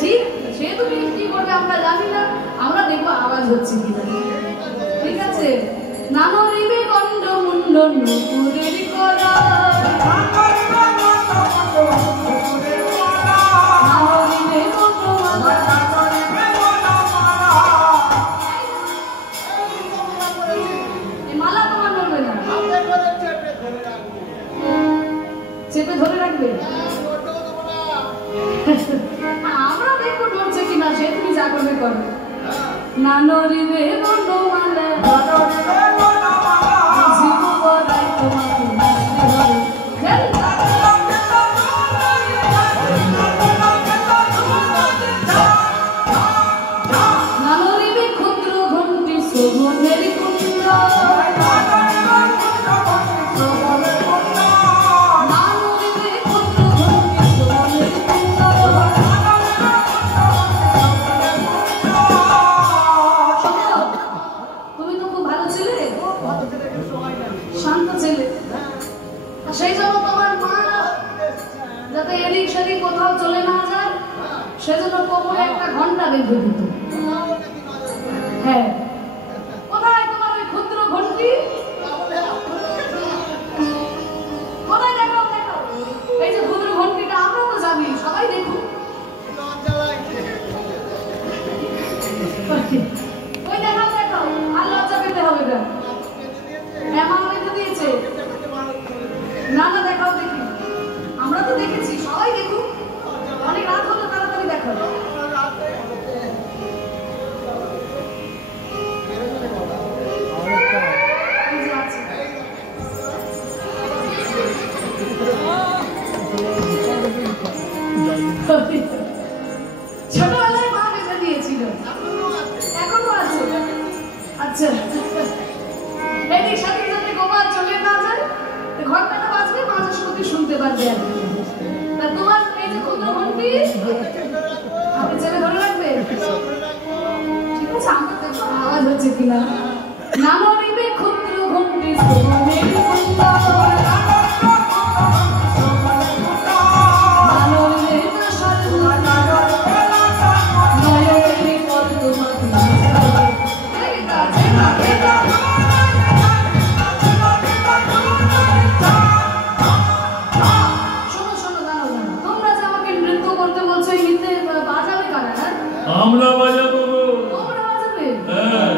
ঠিক সে তুমি কি করবে আমরা জানি না, আমরা দেখবো আওয়াজ হচ্ছে কিনা। ঠিক আছে, নানরিবে গন্ড মুন্ড নুপুরের করা, নানরিবে গন্ড মালা তোমার নড়বে না, চেপে ধরে রাখবে। আমরা দেখবো নড়ছে কিনা, সে তুমি যা করবে করবে। নানরিবে গন্ড মালা সেজন্য কোমরে একটা ঘন্টা বেঁধে দিত। হ্যাঁ, কোথায় তোমার ওই ক্ষুদ্র ঘন্টি? কোথায় দেখাও দেখাও, এই যে ক্ষুদ্র ঘন্টিটা, আমরা তো জানি, সবাই দেখুন। ওই দেখাও দেখাও, আর লজ্জা পেতে হবে না। মা বেঁধে দিয়েছে, না না দেখাও দেখি, আমরা তো দেখেছি, সবাই দেখুন। অনেক রাত হলো, তাড়াতাড়ি দেখো। ছোটবেলায় মা বেঁধে দিয়েছিল, এখনো আছে। আচ্ছা, এদিক সাথে যাতে গোপাল চলে না যায়, ঘন্টাটা বাজবে, মাঝে শুনতে শুনতে পারবে। আর তোমার এই যে ক্ষুদ্র ঘন্টি আপনি চেপে ধরে রাখবে। ঠিক আছে, আমরা দেখবো আওয়াজ হচ্ছে কিনা। নানরিবে ক্ষুদ্র ঘন্টি আমরা বাজাবো। তোমরা বাজাবে?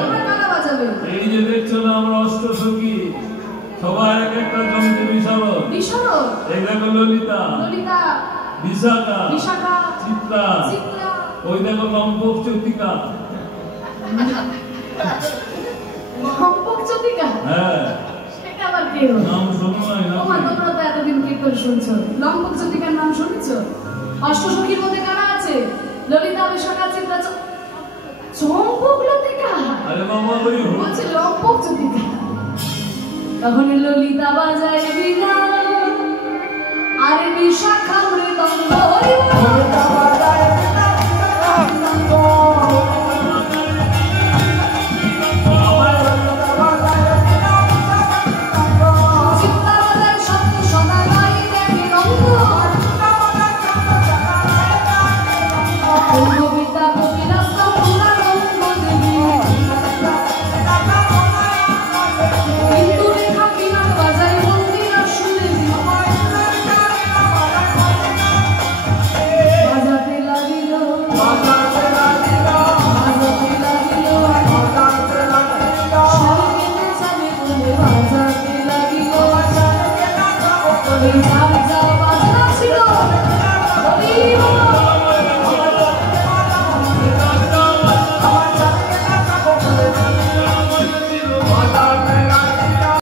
তোমরা কারা বাজাবে? এই যে দেখছো না আমরা অষ্টসখী, সবাই এক একটা যন্ত্রে বিশারদ। বিশারদ? এই দেখো ললিতা, ললিতা, বিশাখা, বিশাখা, চিত্রা, চিত্রা, ওই দেখো লম্পক চতিকা। লম্পক চতিকা? হ্যাঁ, সেটা আবার কে? নাম শোনো নাই না? তোমরা তো এতদিন কীর্তন শুনছো, লম্পক চতিকার নাম শুনেছো? অষ্টসখীর মধ্যে কারা আছে? ললিতা, বিশাখা, চিত্রা, চম্পক লতিকা। আরে বাবা ওই বলছে লম্পক চতিকা। তখন ললিতা বাজায় বীণা, আর বিশাখা মৃদঙ্গ।